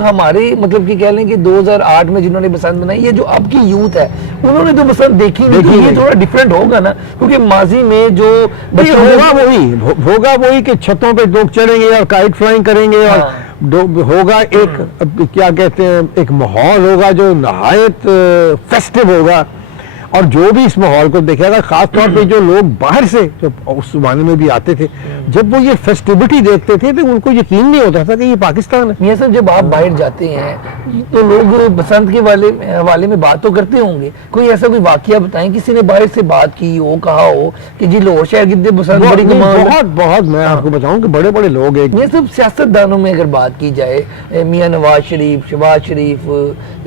हमारे मतलब कि कह लें कि 2008 में जिन्होंने बसंत बनाई, ये जो अब की यूथ है उन्होंने तो बसंत देखी नहीं, तो ये थोड़ा डिफरेंट होगा ना, क्योंकि माजी में जो होगा वही कि छतों पे लोग चढ़ेंगे और काइट फ्लाइंग करेंगे और होगा एक क्या कहते हैं एक माहौल होगा जो नहायत फेस्टिव होगा, और जो भी इस माहौल को देखेगा, खास तौर पे जो लोग बाहर से जो उस जमाने में भी आते थे, जब वो ये फेस्टिविटी देखते थे तो उनको यकीन नहीं होता था कि ये पाकिस्तान है। ये सब जब आप बाहर जाते हैं तो लोग बसंत के हवाले में बात तो करते होंगे, कोई ऐसा कोई वाकया बताएं किसी ने बाहर से बात की हो, कहा हो कि जी लाहौर शहर की बसंत बड़ी बहुत मैं आपको बताऊं कि बड़े बड़े लोग हैं। ये सब सियासतदानों में अगर बात की जाए, मियां नवाज शरीफ, शहबाज शरीफ,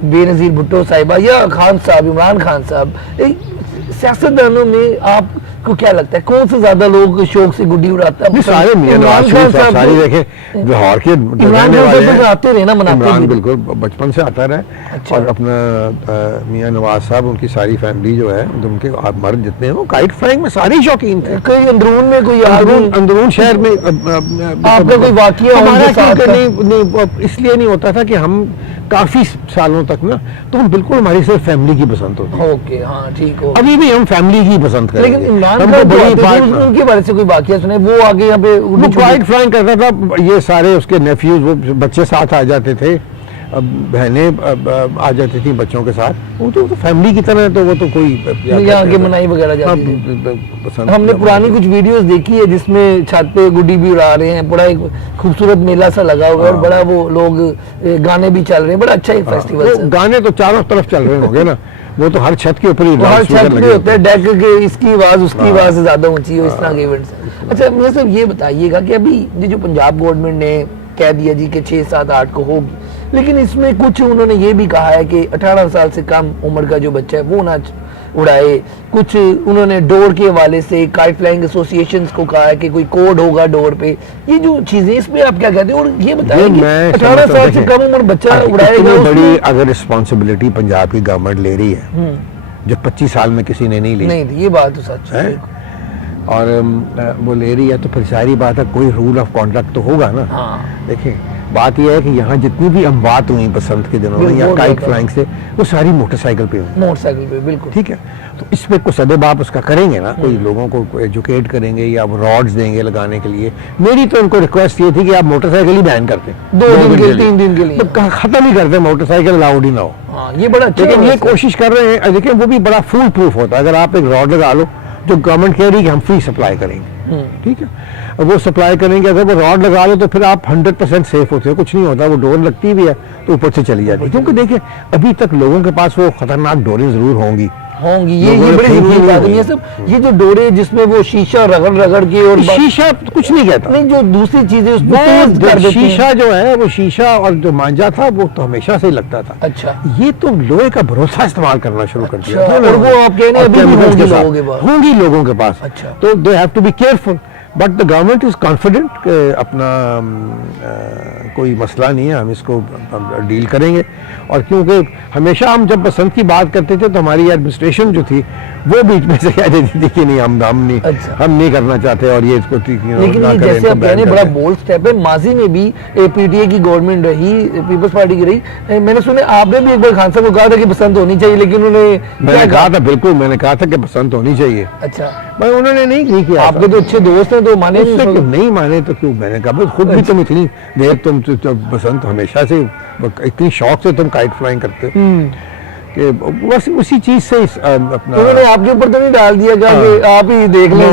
बेनजीर भुट्टो साहिबा या खान साहब, इमरान खान साहब, सियासतदानों में आपको क्या लगता है कौन से ज्यादा लोग शौक से गुड्डी उड़ाता है? सारे मियां नवाज शरीफ सारी देखें लाहौर के रहने वाले हैं, आते रहे ना, इमरान बिल्कुल बचपन से आता रहा। अच्छा। और अपना मियां नवाज साहब, उनकी सारी फैमिली जो है, उनके मर्द जितने हैं वो काइट फ्लाइंग में सारे शौकीन थे। कोई अंदरून में कोई अंदरून शहर में आपका कोई वाकया नहीं, इसलिए नहीं होता था कि हम काफी सालों तक ना, तो हम बिल्कुल हमारी सिर्फ फैमिली की पसंद होती है। ओके, हाँ ठीक हो। अभी भी हम फैमिली की पसंद करें। लेकिन इमरान उनके बारे से कोई वाकया सुने, वो आगे यहाँ पे काइट फ्लाइंग करता था, ये सारे उसके नेफ्यूज, वो बच्चे साथ आ जाते थे, बहनें आ जाती थी बच्चों के साथ, वो तो फैमिली की तरह, तो वो तो कोई यहाँ के मनाई वगैरह जाती थी। हमने पुरानी कुछ वीडियोस देखी है जिसमें छत पे गुड्डी भी उड़ा रहे हैं, बड़ा एक खूबसूरत मेला सा लगा हुआ है और बड़ा वो लोग गाने भी चल रहे हैं, बड़ा अच्छा एक फेस्टिवल। गाने तो चारों तरफ चल रहे होंगे ना, वो तो हर छत के ऊपर ही हर छत पे होता है, डेक के इसकी आवाज उसकी आवाज से ज्यादा ऊंची हो, इस तरह के इवेंट्स। अच्छा मुझे सब ये बताइएगा कि अभी ये जो पंजाब गवर्नमेंट ने कह दिया जी कि 6, 7, 8 को होगी, लेकिन इसमें कुछ उन्होंने ये भी कहा है कि 18 साल से कम उम्र का जो बच्चा है वो ना उड़ाए। कुछ उन्होंने डोर के हवाले से काइट फ्लाइंग एसोसिएशंस को कहा है कि कोई कोड होगा डोर पे। ये जो चीजें, इसमें आप क्या कहते हैं? और ये बताइए कि 18 साल से कम उम्र बच्चा उड़ाएगा, बड़ी अगर रिस्पॉन्सिबिलिटी पंजाब की गवर्नमेंट ले रही है जो 25 साल में किसी ने नहीं ली, नहीं ये बात तो सच है, और वो ले रही है, तो फिर सारी बात है कोई रूल ऑफ कॉन्डक्ट तो होगा ना। देखिए बात यह है कि यहाँ जितनी भी अमवात हुई बसंत के दिनों में या काइट फ्लाइंग से, वो सारी मोटरसाइकिल पे हुई। मोटरसाइकिल पे, बिल्कुल ठीक है। तो इस पे कुछ सदेबाप उसका करेंगे ना, कोई लोगों को एजुकेट करेंगे या वो रॉड्स देंगे लगाने के लिए। मेरी तो उनको रिक्वेस्ट ये थी कि आप मोटरसाइकिल ही बैन करते, 2 दिन के 3 दिन के लिए, तो खत्म ही करते, मोटरसाइकिल अलाउड ही ना हो। ये बड़ा अच्छा, लेकिन ये कोशिश कर रहे हैं। देखिए वो भी बड़ा फूल प्रूफ होता है, अगर आप एक रॉड लगा लो जो गवर्नमेंट कह रही है कि हम फ्री सप्लाई करेंगे, ठीक है, वो सप्लाई करेंगे, अगर वो रॉड लगा लो तो फिर आप 100% सेफ होते हो, कुछ नहीं होता। वो डोर लगती भी है तो ऊपर से चली जाती है, क्योंकि देखिए अभी तक लोगों के पास वो खतरनाक डोरें जरूर होंगी। ये बड़ी जरूरी बात है। ये सब ये जो डोरे जिसमें वो शीशा रगड़ के, और शीशा कुछ नहीं कहता, नहीं जो दूसरी चीजें उसमें शीशा जो है वो शीशा और जो मांझा था वो तो हमेशा से ही लगता था। अच्छा, ये तो लोहे का भरोसा इस्तेमाल करना शुरू कर दिया, और वो आप कह रहे हैं अभी भी होंगी लोगों के पास। अच्छा, तो they have to be careful, but the government is confident कि अपना कोई मसला नहीं है, हम इसको डील करेंगे। और क्योंकि हमेशा हम जब बसंत की बात करते थे तो हमारी एडमिनिस्ट्रेशन जो थी वो बीच में से कह देती थी कि नहीं हम नहीं करना चाहते, और ये इसको लेकिन ये जैसे आप कह रहे हैं बड़ा बोल्ड स्टेप है। माजी में भी पीटीए की गवर्नमेंट रही, पीपल्स पार्टी की रही, मैंने सुना आपने भी एक बार खान साहब को कहा था कि बसंत होनी चाहिए, लेकिन उन्होंने कहा था, बिल्कुल मैंने कहा था कि बसंत होनी चाहिए। अच्छा, भाई उन्होंने नहीं किया। आपके तो अच्छे दोस्त हैं, तो माने नहीं माने तो क्यों? मैंने कहा खुद भी तुम इतनी देर तुम बसंत हमेशा से इतनी शौक से तुम काइट फ्लाइंग करते कि बस उसी चीज से अपना उन्होंने आपके ऊपर तो नहीं डाल दिया कि आप ही देख लो।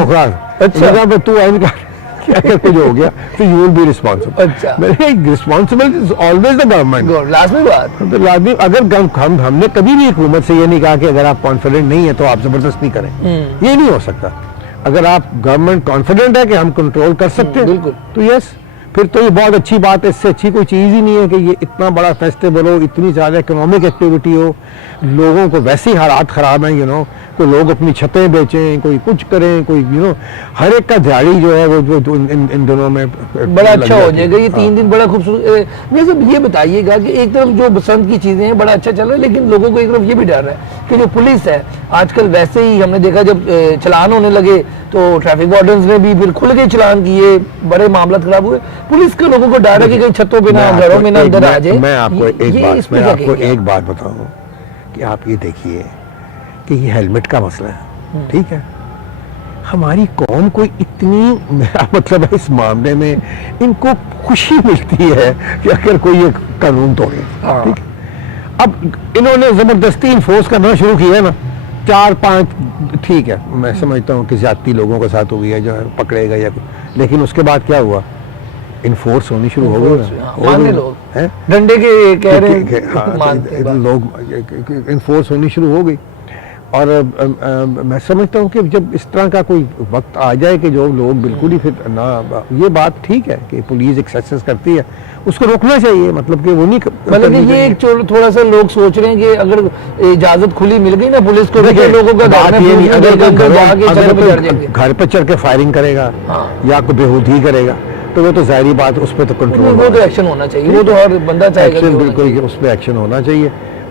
अच्छा, तू अगर कुछ हो गया तो यू विल बी रिस्पॉन्सिबल। अच्छा, responsibility is always the government. लाजमी बात, तो लाजमी। अगर हमने कभी भी हुकूमत से ये नहीं कहा कि अगर आप कॉन्फिडेंट नहीं है तो आप जबरदस्ती करें, ये नहीं हो सकता। अगर आप गवर्नमेंट कॉन्फिडेंट है कि हम कंट्रोल कर सकते हैं तो यस, फिर तो ये बहुत अच्छी बात है। इससे अच्छी कोई चीज़ ही नहीं है कि ये इतना बड़ा फेस्टिवल हो, इतनी ज़्यादा इकोनॉमिक एक्टिविटी हो, लोगों को वैसे ही हालात ख़राब हैं, कोई लोग अपनी छतें बेचें, कोई कुछ करें, कोई हर एक का दिहाड़ी जो है वो इन दिनों में बड़ा अच्छा हो जाएगा। ये 3 दिन बड़ा खूबसूरत। ये बताइएगा कि एक तरफ जो बसंत की चीज़ें हैं बड़ा अच्छा चल रहा है, लेकिन लोगों को एक तरफ ये भी डर है कि जो पुलिस है आजकल वैसे ही हमने देखा जब चलान होने लगे तो ट्रैफिक वार्डन्स ने भी फिर खुल के चलान किए, बड़े मामला खराब हुए। पुलिस के लोगों को डर है कि कहीं छतों पे ना, घरों में ना अंदर आ जाए। मैं आपको इस पे क्या कहेंगे? एक बात बताऊं कि आप ये देखिए कि ये हेलमेट का मसला है, ठीक है। हमारी कौम को इतनी मेरा मतलब है इस मामले में इनको खुशी मिलती है कि अगर कोई एक कानून तोड़े, ठीक है। अब इन्होंने जबरदस्ती इन्फोर्स करना शुरू किया है ना, 4-5 ठीक है, मैं समझता हूँ कि ज्यादती लोगों के साथ हुई है जो है पकड़ेगा या कुछ, लेकिन उसके बाद क्या हुआ, इन्फोर्स होनी शुरू हो गई, मानने लोग हैं डंडे के कह रहे हैं, मानते लोग इन्फोर्स होनी शुरू हो गई। और मैं समझता हूँ कि जब इस तरह का कोई वक्त आ जाए कि जो लोग बिल्कुल ही फिर ना, ये बात ठीक है कि पुलिस एक्सेस करती है, उसको रोकना चाहिए, मतलब कि वो नहीं मतलब कि ये एक थोड़ा सा लोग सोच रहे हैं कि अगर इजाजत खुली मिल गई ना पुलिस को, देखिए लोगों का घर पे चढ़ के फायरिंग करेगा या कोई बेहूदी करेगा तो वो तो जाहिर बात, उस पर तो कंट्रोल, वो तो एक्शन होना चाहिए, वो तो हर बंदा चाहेगा, बिल्कुल उस पर एक्शन होना चाहिए।